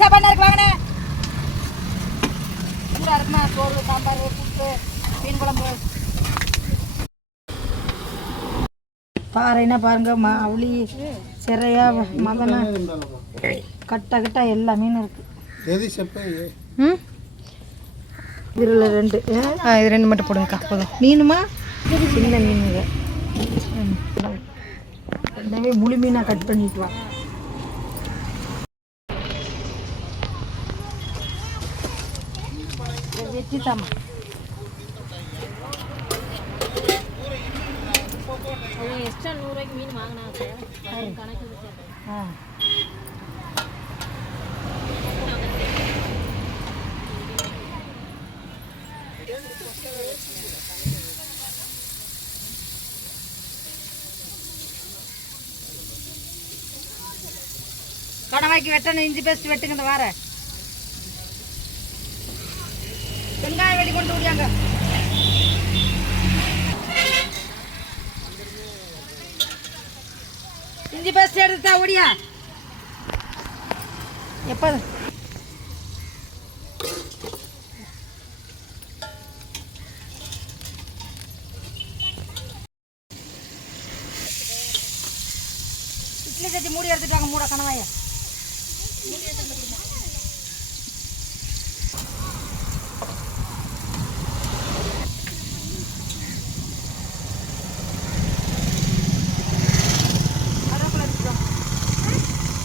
மீன் சாப்பாடு இருக்கு வாங்கண்ணே. சூடா இருக்குமா சோறு சாம்பார் புட்டு மீன் குழம்பு. பாறைன்னா பாருங்க ம அவளி சிறையா மதனா. கட்டை கிட்ட எல்லா மீனும் இருக்கு. எது செப்ப? ம்? இதில் ரெண்டு. இது ரெண்டு மட்டும் போடுங்கக்கா போதும். மீனுமா? சின்ன மீனுங்க. முழு மீனாக கட் பண்ணிட்டு வா. வெட்டித்தாமா எக்ஸ்ட்ரா நூறுரூவாய்க்கு மீன் வாங்கினாங்க. கணக்கு ஆ. கடவாய்க்கு வெட்டணும் இஞ்சி பேஸ்ட் வெட்டுங்க இந்த வார வெங்காயம் வெடி கொண்டு விடியாங்க இஞ்சி பேஸ்ட் எடுத்தா ஓடியா? எப்போ? இட்லி சட்டி மூடி எடுத்துட்டு வாங்க மூட கணவாய எடுத்துட்டு வாங்க.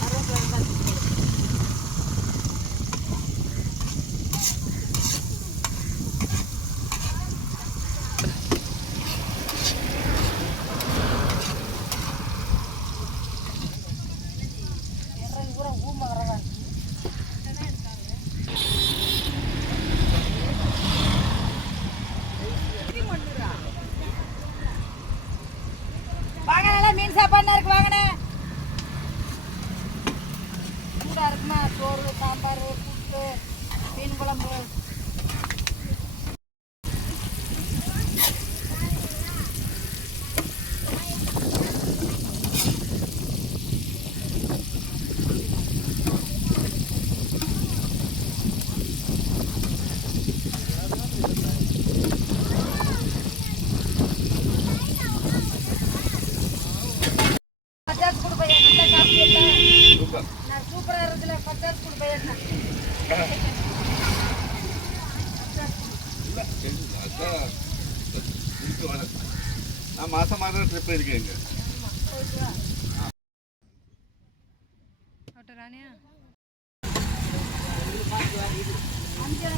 கருவேப்பிலை இருந்தா எடுத்துட்டு வாங்க. இறங்கி பூரா ஊமை வரவா. வாங்க நல்லா மீன் சாப்பாடு இருக்கு வாங்கண்ணே சூடா இருக்குமா சோறு சாம்பார் புட்டு மீன் குழம்பு பச்சாஸ் கொடு பையன் நல்லா சாப்பிட்டு நான் சூப்பரா இருக்குல்ல பச்சாஸ் கொடு பையன் நான் மாதம் மாதம் ட்ரிப் இருக்கேங்க ராணியா? அஞ்சு